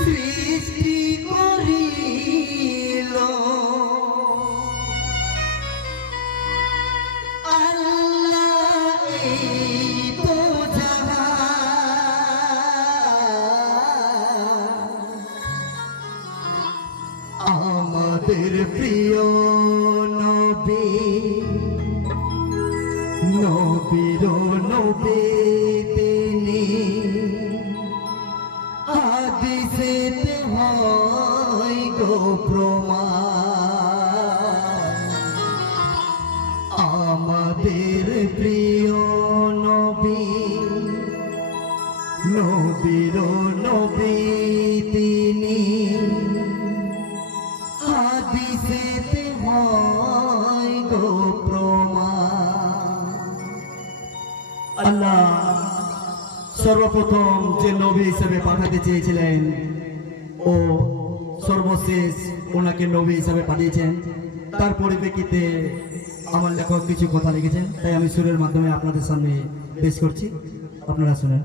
সৃষ্টি করিল আল্লাহ এই তো জাহান আমাদের প্রিয় নবী নবীর নবী তিনি হাদিসেতে হয় গো প্রমাণ আমাদের প্রিয় নবী নবীর নবী তিনি হাদিসেতে হয় গো প্রমাণ। আল্লাহ সর্বপ্রথম যে নবী হিসেবে পাঠাতে চেয়েছিলেন ও সর্বশেষ ওনাকে নবী হিসেবে পাঠিয়েছেন। তার পরিপ্রেক্ষিতে আমার লেখক কিছু কথা লিখেছেন, তাই আমি সুরের মাধ্যমে আপনাদের সামনে পেশ করছি, আপনারা শুনেন।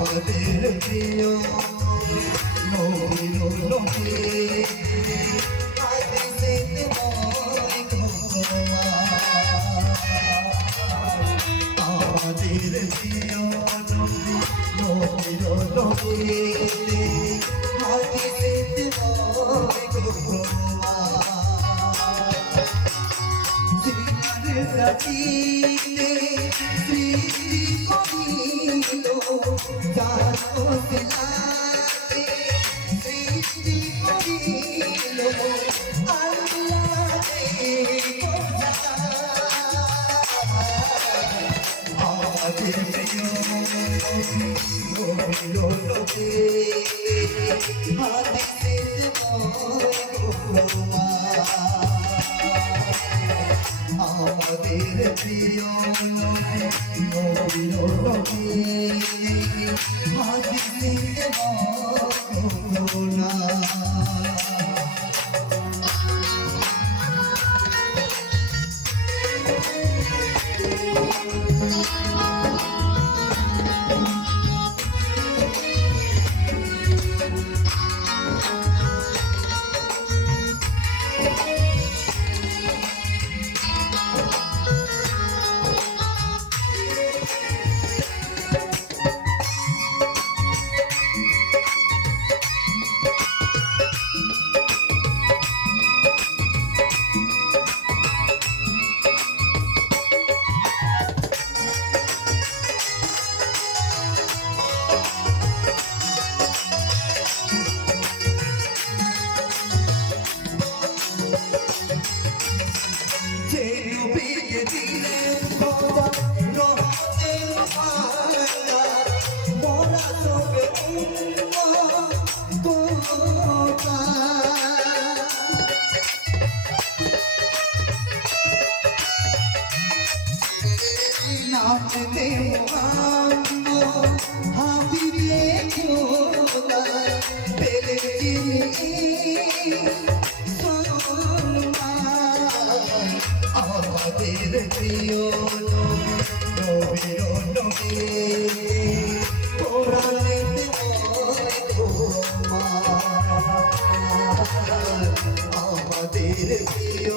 আমাদের প্রিয় নবীর নবী হাদিসেতে হয় গো প্রমাণ আমাদের প্রিয় নবী নবীর নবী হাদিসেতে হয় গো প্রমাণ চিতে সৃষ্টি করিল যার ওসিলাতে সৃষ্টি করিল আল্লাহ আমাদের প্রিয় নবী হাদিসে আমাদের প্রিয় নবী হাদিসে বর্ণনা নাচতে হাবিবে খোদা পেলে আমাদের প্রিয় নবীর নবী কোরআনে আমাদের প্রিয়